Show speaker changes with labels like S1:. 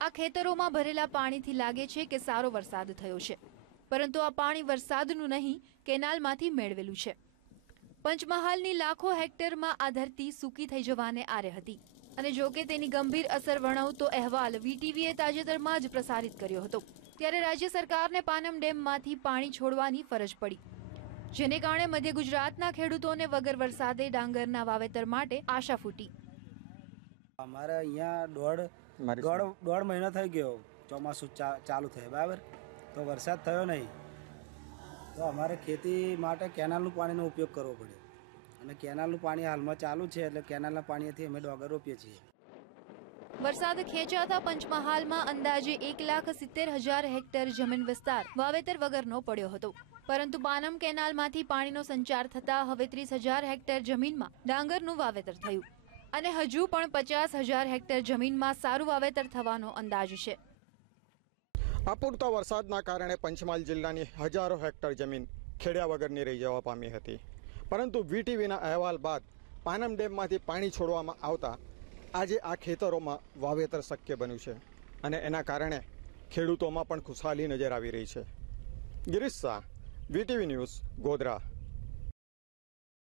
S1: આ ખેતરોમાં ભરેલા પાણીથી લાગે છે કે સારો વરસાદ થયો છે. પરંતુ આ પાણી વરસાદનું નહીં, કેનાલમાંથી મેળવેલું છે. પંચમહાલની લાખો હેક્ટરમાં આ ધરતી સૂકી થઈ જવાને આરે હતી. અને જો કે તેની ગંભીર અસર વર્ણવતો અહેવાલ વીટીવીએ તાજેતરમાં જ પ્રસારિત કર્યો હતો. ત્યારે રાજ્ય સરકારને પાનમ ડેમમાંથી પાણી છોડવાની ફરજ પડી. જેને કારણે મધ્ય ગુજરાતના ખેડૂતોને વગર વરસાદે ડાંગરના વાવેતર માટે આશા ફૂટી.
S2: અમારે અહીંયા દોઢ દોઢ દોઢ મહિનો થઈ ગયો ચોમાસું ચાલુ થયું બરાબર? તો વરસાદ થયો નહીં. તો અમારે ખેતી માટે કેનાલનું પાણીનો ઉપયોગ કરવો પડ્યો અને કેનાલનું પાણી હાલમાં ચાલુ છે એટલે કેનાલના પાણીથી અમે ડોગર રોપીએ છીએ.
S1: વરસાદ ખેંચાતા પંચમહાલમાં અંદાજે એક લાખ સિત્તેર હજાર હેક્ટર જમીન વિસ્તાર વાવેતર વગરનો પડ્યો હતો. પરંતુ પાનમ કેનાલમાંથી પાણીનો સંચાર થતા હવે ત્રીસ હજાર હેક્ટર જમીનમાં ડાંગરનું વાવેતર થયું. અને હજુ પણ પચાસ હજાર હેક્ટર જમીનમાં સારું વાવેતર થવાનો અંદાજ છે.
S3: અપૂરતા વરસાદના કારણે પંચમહાલ જિલ્લાની હજારો હેક્ટર જમીન ખેડ્યા વગરની રહી જવા પામી હતી. પરંતુ વીટીવીના અહેવાલ બાદ પાનમ ડેમમાંથી પાણી છોડવામાં આવતા આજે આ ખેતરોમાં વાવેતર શક્ય બન્યું છે અને એના કારણે ખેડૂતોમાં પણ ખુશહાલી નજર આવી રહી છે. Girish Shah, VTV news Godhra.